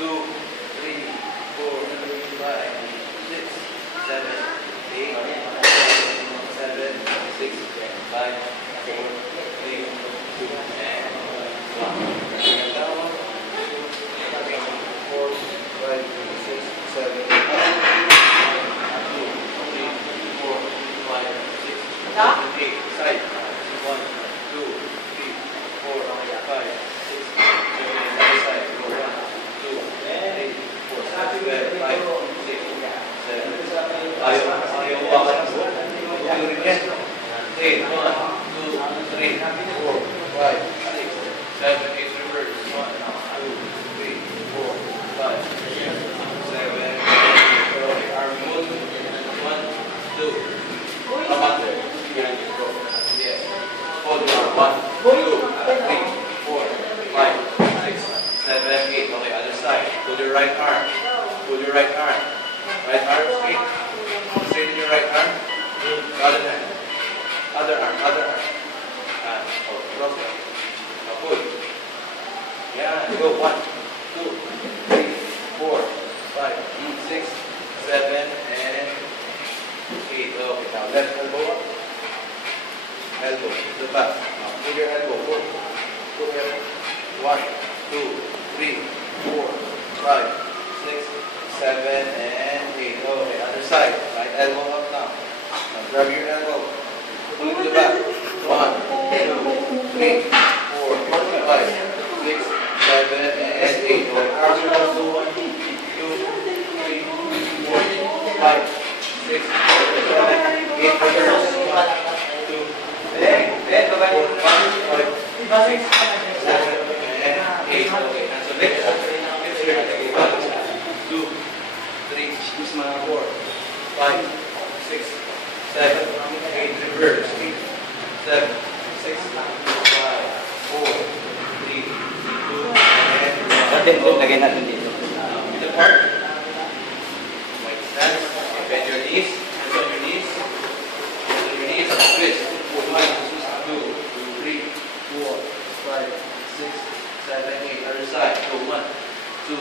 2, 3, 4, 5, 6, 7, 8, 7, 6, 5, 4, 3, 2, and 1. And that one. 4, 5, 6, 7, 8, 2, 3, 4, 5, 6, 7, 8. Side. 1, 2, 3, 4, 5, 6, 7, 8. Other side. Go 1, 2, 3, 4, 5, 6, 7. Ayaw bakit mo. Ayaw rin yan. Okay, 1, 2, 3, 4, 5, 6, 7, 8. Reverse. 1, 2, 3, 4, 5, 6, 7, 8. Okay, arm move. 1, 2. Come on there. Behind you. Go. Yes. Hold your arm. 1, 2, 3, 4, 5, 6, 7, 8. Okay, other side. Pull your right arm. Pull your right arm. Right arm straight. Straighten your right arm. Other hand. Other arm. Other arm. Oh, cross it. Now pull. Yeah. Go. 1, 2, 3, 4, 5, 6, 7, and 8. Okay, now left elbow up. Elbow to the back. Now pull your elbow. Pull. Pull your 1, 2, 3, 4, 5, 6, 7, and 8. Okay, other side. Right elbow up now. Now grab your elbow. Pull it to the back. 1, 2, 3, 4, 5, 6, 7, and 8. Okay, arms are up. 1, 2, 3, 4, 5, 6, 7, 8. Reverse. 1, 2, 3, 4, 5, 6, 7, and 8. Okay, hands on lips. Lips here. 2, 3, 4, 5, 6, 7, 8. Reverse. 8, 7, 6, 5, 4, 3, 2, and 1. Lagay natin dito. With the part. Right stance. Bend your knees. Hands on your knees. Hands on your knees. Twist. 1, 2, 3, 4, 5, 6, 7, 8. Other side. Go 1, 2,